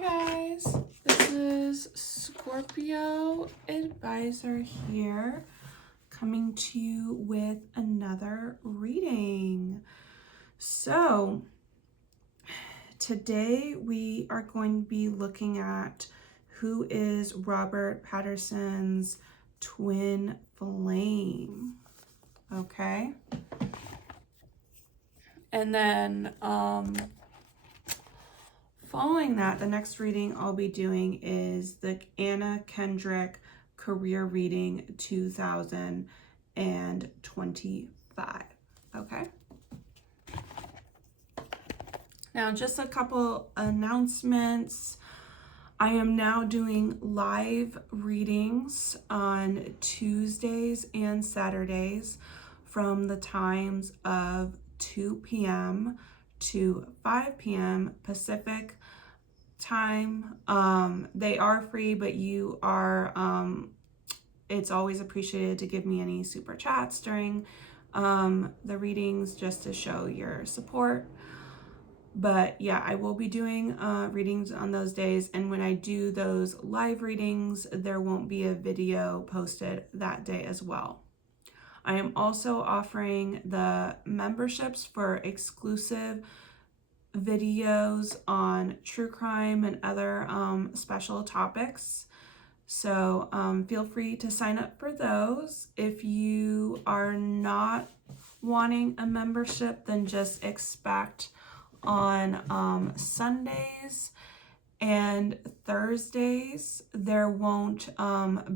guys, this is Scorpio Advisor here, coming to you with another reading. So today we are going to be looking at who is Robert Pattinson's twin flame. Okay. And then following that, the next reading I'll be doing is the Anna Kendrick Career Reading 2025. Okay. Now, just a couple announcements. I am now doing live readings on Tuesdays and Saturdays from the times of 2 p.m. to 5 p.m. Pacific time. They are free, but you are, it's always appreciated to give me any super chats during the readings just to show your support. But yeah, I will be doing readings on those days, and when I do those live readings, there won't be a video posted that day as well. I am also offering the memberships for exclusive videos on true crime and other special topics. So feel free to sign up for those. If you are not wanting a membership, then just expect on Sundays and Thursdays there won't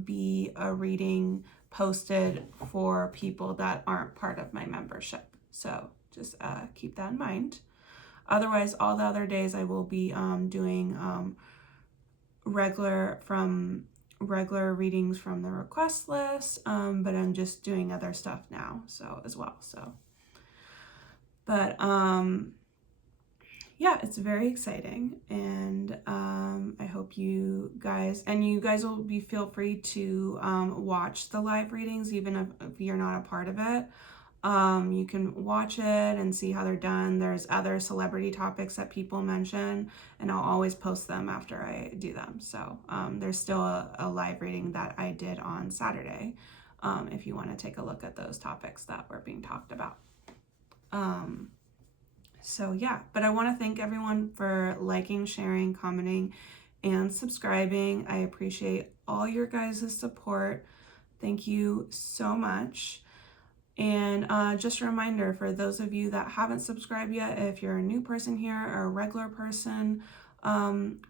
be a reading posted for people that aren't part of my membership. So just keep that in mind. Otherwise, all the other days I will be doing regular readings from the request list, but I'm just doing other stuff now as well. But yeah, it's very exciting, and I hope you guys will be feel free to watch the live readings even if you're not a part of it. You can watch it and see how they're done. There's other celebrity topics that people mention, and I'll always post them after I do them. So there's still a live reading that I did on Saturday if you want to take a look at those topics that were being talked about. So yeah, but I want to thank everyone for liking, sharing, commenting, and subscribing. I appreciate all your guys' support. Thank you so much. And just a reminder for those of you that haven't subscribed yet, if you're a new person here or a regular person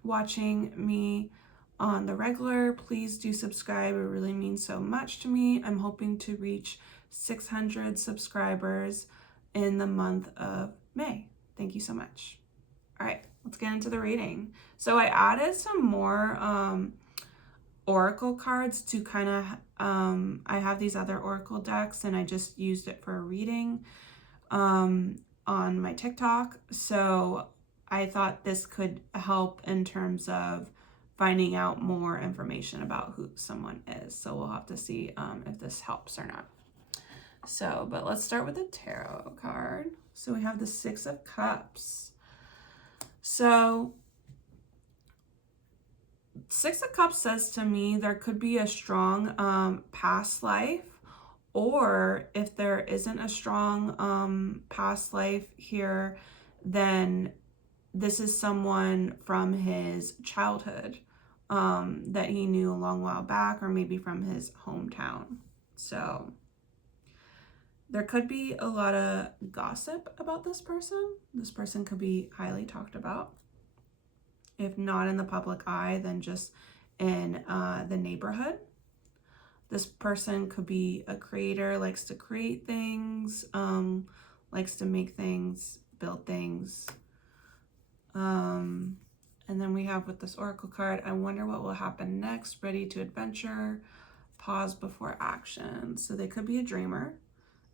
watching me on the regular, please do subscribe. It really means so much to me. I'm hoping to reach 600 subscribers in the month of May. Thank you so much. All right, let's get into the reading. So I added some more oracle cards to kind of, I have these other oracle decks and I just used it for a reading on my TikTok. So I thought this could help in terms of finding out more information about who someone is. So we'll have to see if this helps or not. So, but let's start with the tarot card. So we have the Six of Cups. So Six of Cups says to me there could be a strong past life, or if there isn't a strong past life here, then this is someone from his childhood that he knew a long while back, or maybe from his hometown. So there could be a lot of gossip about this person. This person could be highly talked about. If not in the public eye, then just in the neighborhood. This person could be a creator, likes to create things, likes to make things, build things. And then we have with this oracle card, I wonder what will happen next, ready to adventure, pause before action. So they could be a dreamer,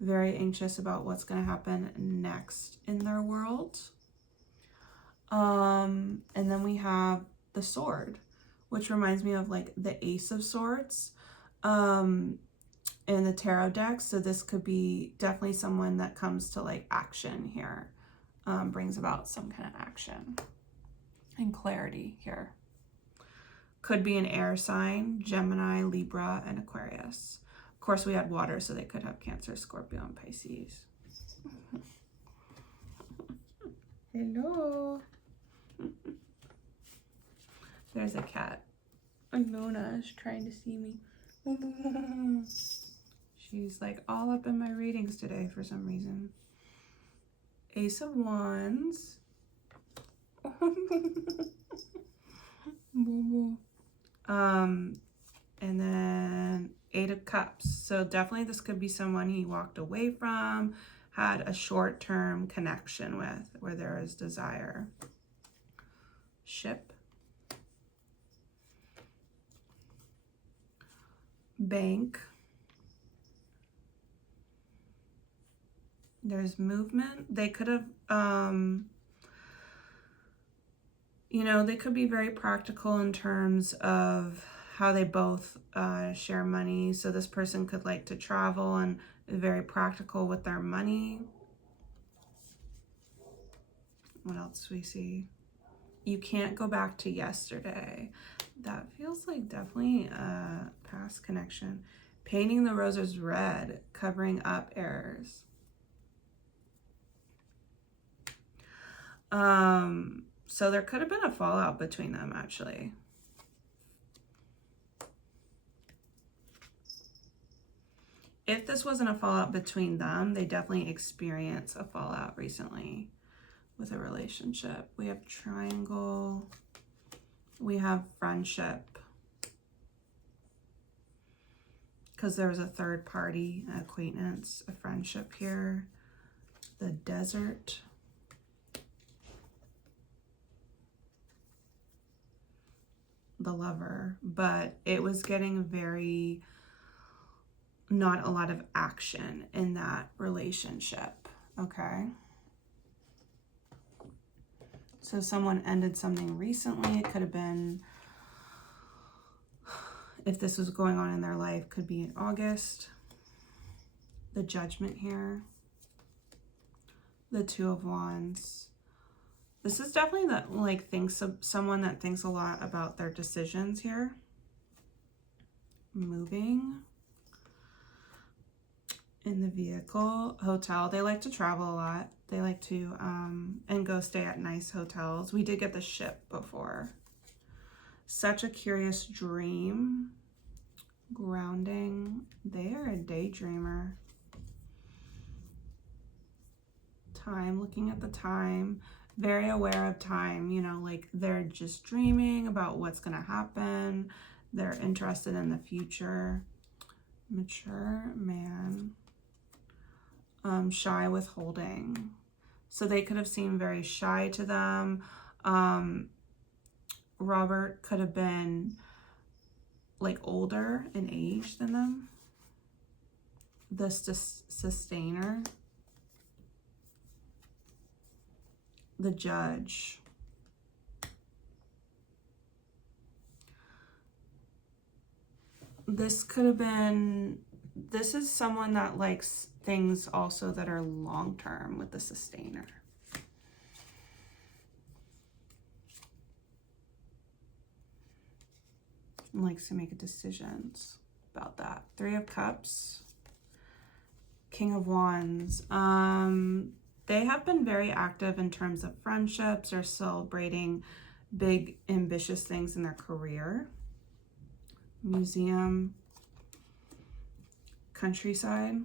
very anxious about what's going to happen next in their world. And then we have the sword, which reminds me of like the Ace of Swords in the tarot deck. So this could be definitely someone that comes to like action here, brings about some kind of action. and clarity here. Could be an air sign, Gemini, Libra, and Aquarius. Of course, we had water, so they could have Cancer, Scorpio, and Pisces. Hello. There's a cat. Nona is trying to see me. She's like all up in my readings today for some reason. Ace of Wands. And then Eight of Cups. So definitely this could be someone he walked away from, had a short-term connection with, where there is desire. Ship. Bank. There's movement. They could have, you know, they could be very practical in terms of how they both share money. So this person could like to travel and is very practical with their money. What else do we see? You can't go back to yesterday. That feels like definitely a past connection. Painting the roses red, covering up errors. So there could have been a fallout between them, actually. If this wasn't a fallout between them, they definitely experienced a fallout recently with a relationship. We have triangle. We have friendship. Because there was a third party, an acquaintance, a friendship here. The desert. The lover. But it was getting very, not a lot of action in that relationship. Okay. So someone ended something recently. It could have been, if this was going on in their life, could be in August. The Judgment here. The Two of Wands. This is definitely that, like, someone that thinks a lot about their decisions here. Moving. In the vehicle. Hotel. They like to travel a lot. They like to and go stay at nice hotels. We did get the ship before. Such a curious dream. Grounding. They are a daydreamer. Time. Looking at the time. Very aware of time. You know, like they're just dreaming about what's going to happen. They're interested in the future. Mature man. Shy, withholding. So they could have seemed very shy to them. Robert could have been like older in age than them. The sustainer. The judge. This could have been, this is someone that likes things also that are long-term with the sustainer. And likes to make decisions about that. Three of Cups. King of Wands. They have been very active in terms of friendships or celebrating big, ambitious things in their career. Museum. Countryside.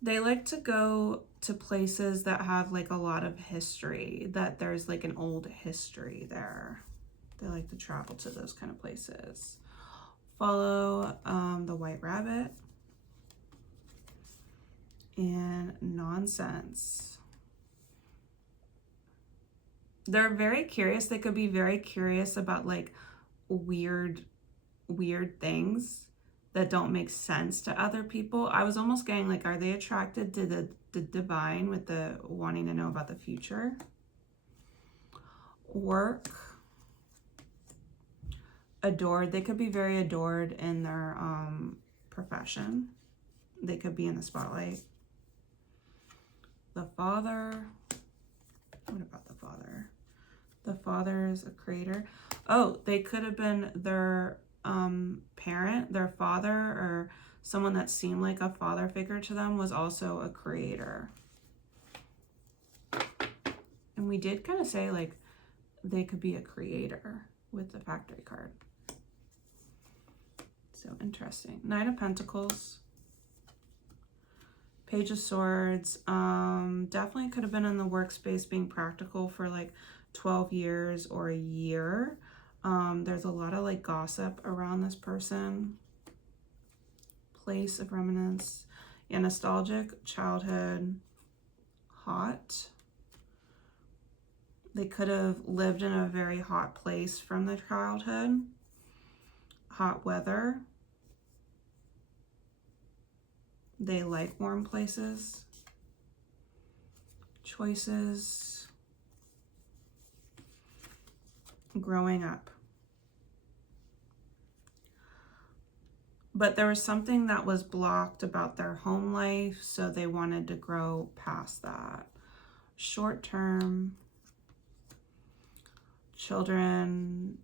They like to go to places that have like a lot of history, that there's like an old history there. They like to travel to those kind of places. Follow the White Rabbit. And Nonsense. They're very curious. They could be very curious about like weird things that don't make sense to other people. I was almost getting like, are they attracted to the divine with the wanting to know about the future? Work. Adored. They could be very adored in their profession. They could be in the spotlight. The Father. The father is a creator. Oh, they could have been their parent, their father, or someone that seemed like a father figure to them was also a creator. And we did kind of say like they could be a creator with the Factory card. So interesting. Knight of Pentacles. Page of Swords. Definitely could have been in the workspace being practical for like 12 years or a year. There's a lot of like gossip around this person. Place of Remnants. Yeah, nostalgic, childhood, hot. They could have lived in a very hot place from their childhood. Hot weather. They like warm places. Choices. Growing up. But there was something that was blocked about their home life, so they wanted to grow past that. Short term. Children.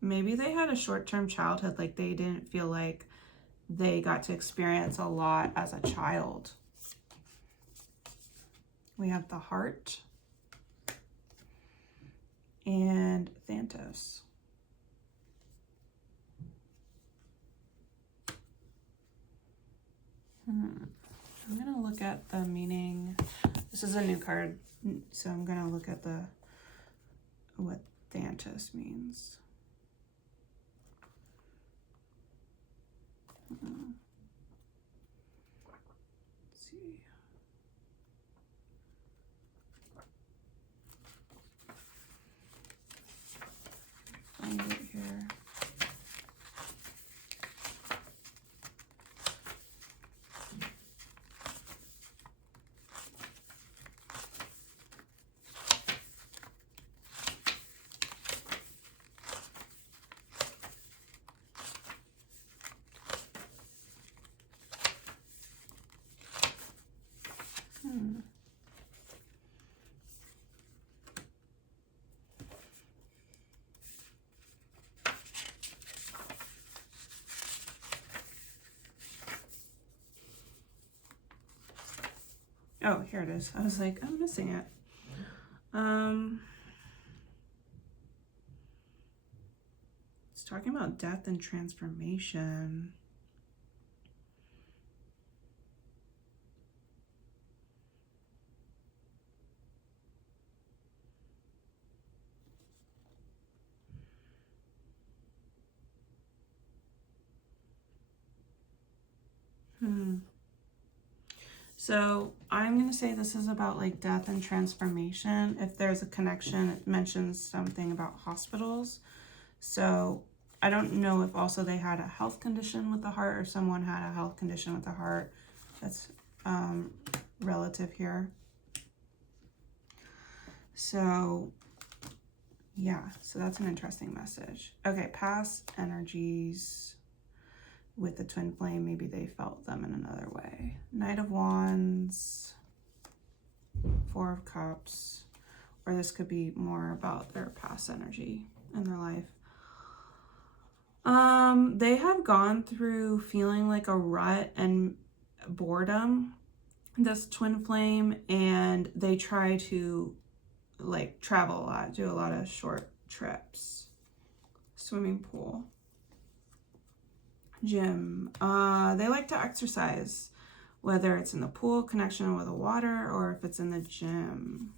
Maybe they had a short-term childhood, like they didn't feel like they got to experience a lot as a child. We have the Heart and Thanatos. I'm going to look at the meaning. This is a new card, so I'm going to look at what Thanatos means. Let's see. Find it here. Oh, here it is. I was like, I'm missing it. It's talking about death and transformation. So I'm going to say this is about like death and transformation. If there's a connection, it mentions something about hospitals. So I don't know if also they had a health condition with the heart or someone had a health condition with the heart. That's relative here. So yeah, so that's an interesting message. Okay, past energies. With the twin flame, maybe they felt them in another way. Knight of Wands, Four of Cups, or this could be more about their past energy in their life. They have gone through feeling like a rut and boredom, this twin flame, and they try to like travel a lot, do a lot of short trips. Swimming pool. Gym. They like to exercise, whether it's in the pool, connection with the water, or if it's in the gym.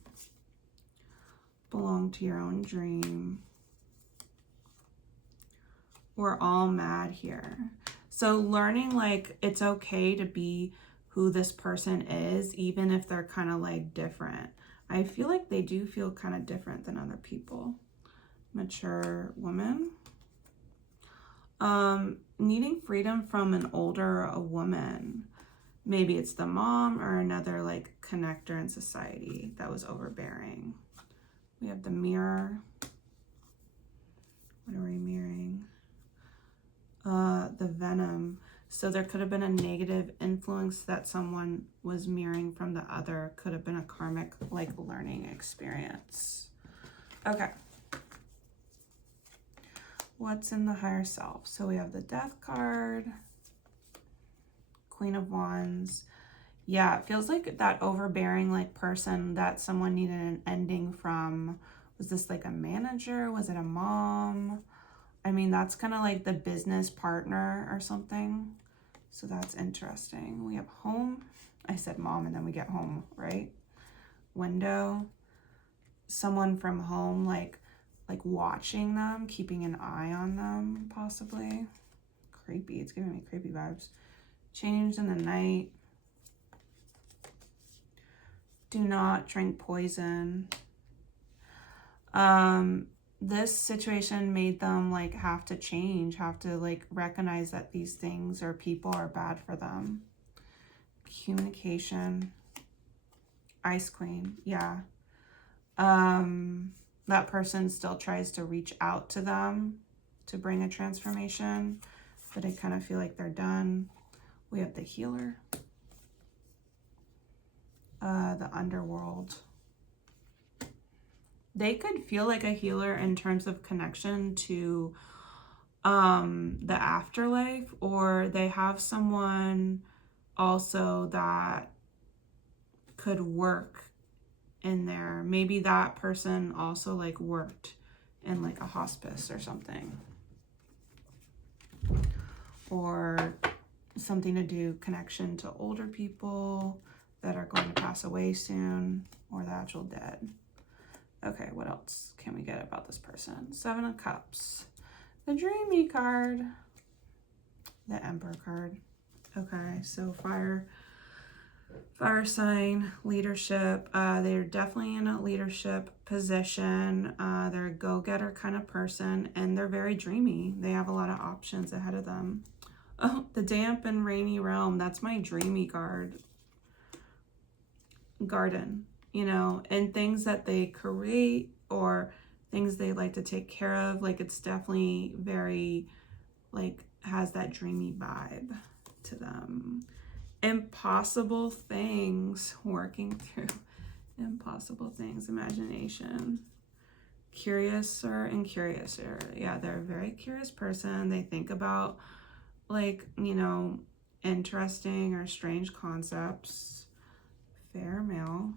Belong to your own dream. We're all mad here. So learning like it's okay to be who this person is, even if they're kind of like different. I feel like they do feel kind of different than other people. Mature woman. Needing freedom from an older woman. Maybe it's the mom or another like connector in society that was overbearing. We have the Mirror. What are we mirroring? The Venom. So there could have been a negative influence that someone was mirroring from the other. Could have been a karmic like learning experience. Okay. What's in the higher self? So we have the Death card, Queen of Wands. Yeah, it feels like that overbearing like person that someone needed an ending from. Was this like a manager? Was it a mom? I mean, that's kind of like the business partner or something. So that's interesting. We have home. I said mom and then we get home, right? Window. Someone from home, like watching them, keeping an eye on them, possibly. Creepy. It's giving me creepy vibes. Changed in the night. Do not drink poison. This situation made them like have to change, have to like recognize that these things or people are bad for them. Communication. Ice Queen. Yeah. That person still tries to reach out to them to bring a transformation, but I kind of feel like they're done. We have the Healer. The Underworld. They could feel like a healer in terms of connection to the afterlife, or they have someone also that could work in there. Maybe that person also like worked in like a hospice or something, or something to do connection to older people that are going to pass away soon, or the actual dead. Okay, what else can we get about this person? Seven of Cups, the Dreamy card, the Emperor card. Okay, so fire sign, leadership. They're definitely in a leadership position. They're a go-getter kind of person, and they're very dreamy. They have a lot of options ahead of them. Oh, the Damp and Rainy Realm. That's my dreamy card. Garden, you know, and things that they create or things they like to take care of. Like, it's definitely very, like, has that dreamy vibe to them. Impossible things, working through impossible things, imagination. Curiouser and curiouser. Yeah, they're a very curious person. They think about, like, you know, interesting or strange concepts. Fair male.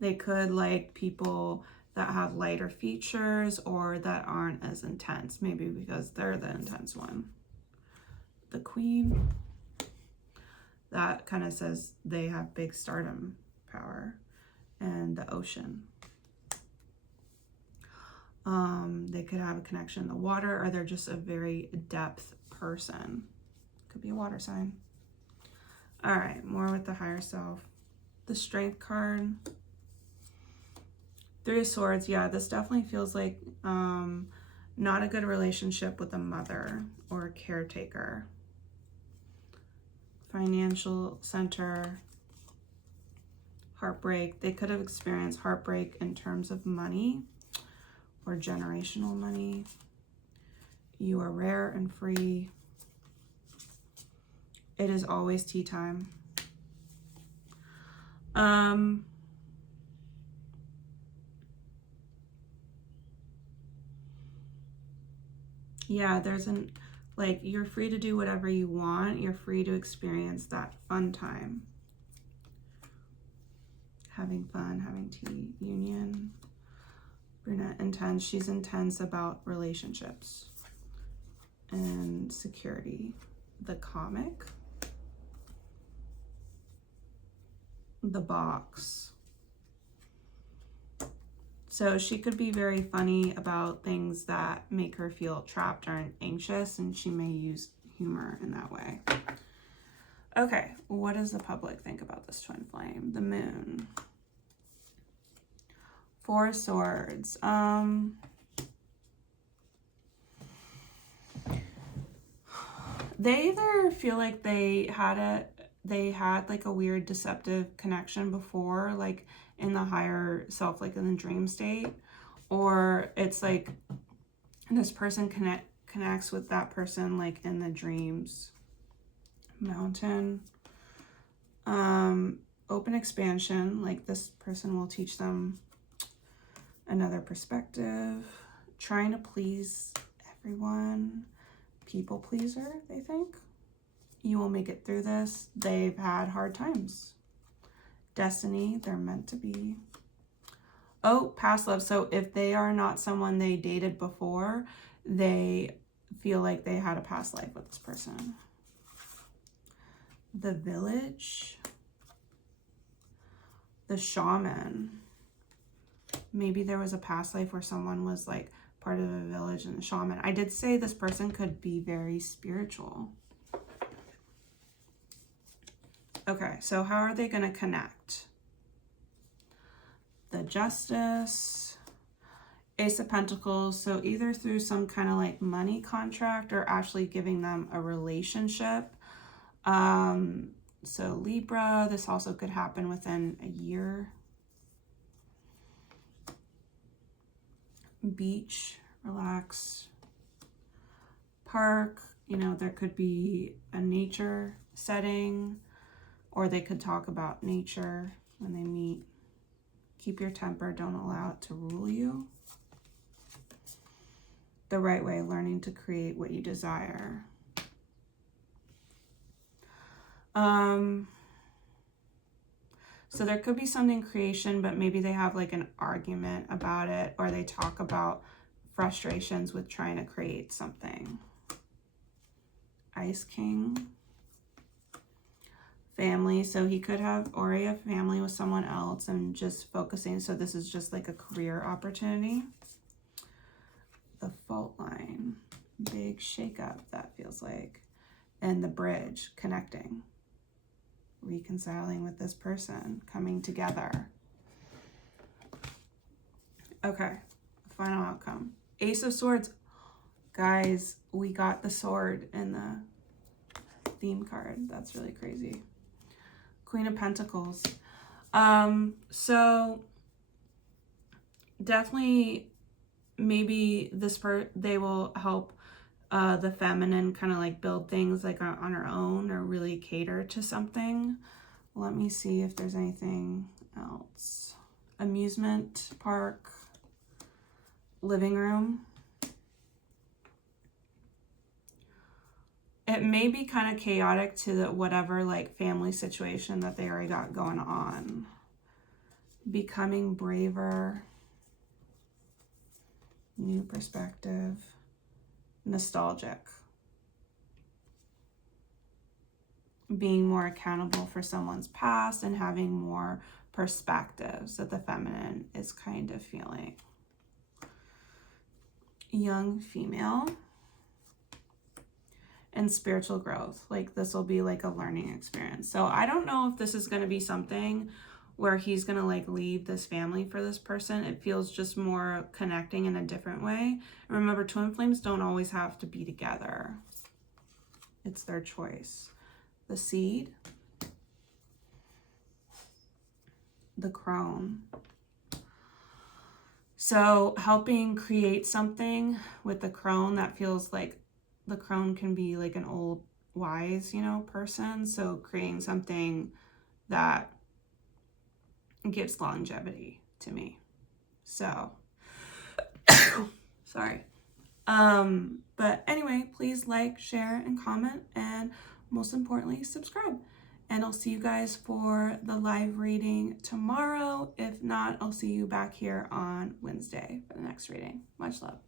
They could like people that have lighter features or that aren't as intense, maybe because they're the intense one. The Queen. That kind of says they have big stardom power. And the Ocean. They could have a connection in the water, or they're just a very depth person. Could be a water sign. All right, more with the higher self. The Strength card. Three of Swords. Yeah, this definitely feels like not a good relationship with a mother or a caretaker. Financial center. Heartbreak. They could have experienced heartbreak in terms of money or generational money. You are rare and free. It is always tea time. Yeah, there's like, you're free to do whatever you want. You're free to experience that fun time. Having fun, having tea. Union. Brunette, intense. She's intense about relationships and security. The Comic. The Box. So she could be very funny about things that make her feel trapped or anxious, and she may use humor in that way. Okay, what does the public think about this twin flame? The Moon. Four of Swords. They either feel like they had like a weird deceptive connection before, like in the higher self, like in the dream state, or it's like this person connects with that person like in the dreams. Mountain. Open expansion, like this person will teach them Another perspective, trying to please everyone, people pleaser, they think. You will make it through this. They've had hard times. Destiny, they're meant to be. Oh, past love. So if they are not someone they dated before, they feel like they had a past life with this person. The Village. The Shaman. Maybe there was a past life where someone was like part of a village and the shaman. I did say this person could be very spiritual. Okay, so how are they going to connect? The Justice. Ace of Pentacles. So either through some kind of like money contract or actually giving them a relationship. So Libra, this also could happen within a year. Beach, relax. Park, you know, there could be a nature setting, or they could talk about nature when they meet. Keep your temper, don't allow it to rule you. The Right Way, learning to create what you desire. So there could be something creation, but maybe they have like an argument about it, or they talk about frustrations with trying to create something. Ice King. Family. So he could have already a family with someone else and just focusing. So this is just like a career opportunity. The Fault Line. Big shakeup, that feels like. And the Bridge, connecting. Reconciling with this person, coming together. Okay, final outcome. Ace of Swords. Guys, we got the sword in the theme card. That's really crazy. Queen of Pentacles. So definitely maybe they will help the feminine kind of like build things like on her own or really cater to something. Let me see if there's anything else. Amusement park, living room. It may be kind of chaotic to the whatever like family situation that they already got going on. Becoming braver. New perspective. Nostalgic. Being more accountable for someone's past and having more perspectives that the feminine is kind of feeling. Young female. And spiritual growth. Like this will be like a learning experience. So I don't know if this is going to be something where he's going to like leave this family for this person. It feels just more connecting in a different way. And remember, twin flames don't always have to be together. It's their choice. The Seed. The Crone. So helping create something with the Crone, that feels like the Crone can be like an old wise, you know, person. So creating something that gives longevity to me. So, sorry. But anyway, please like, share, and comment, and most importantly, subscribe. And I'll see you guys for the live reading tomorrow. If not, I'll see you back here on Wednesday for the next reading. Much love.